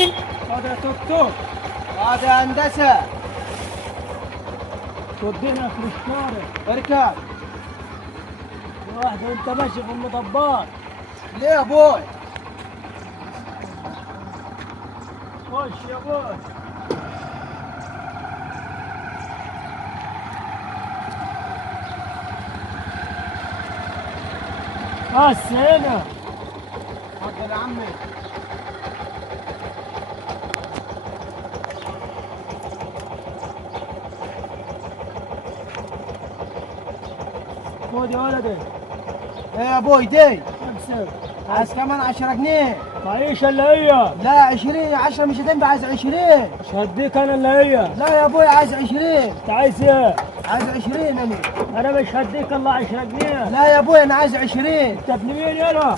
هذا يا توك توك. هذا هندسة. تودينا في الشارع. اركب. واحد وانت ماشي في المطبات. ليه يا ابوي؟ خش يا ابوي. بس هنا. اتفضل يا عمي. خذ يا ولدي. ايه يا ابوي دي؟ امسك. عايز كمان 10 جنيه. معيش الا هي. لا 20، 10 مش هتنفع، عايز 20. مش هديك انا الا هي. لا يا ابوي عايز 20. انت عايز ايه؟ عايز 20 انا. انا مش هديك الا 10 جنيه. لا يا ابوي انا عايز 20. انت ابن مين يلا؟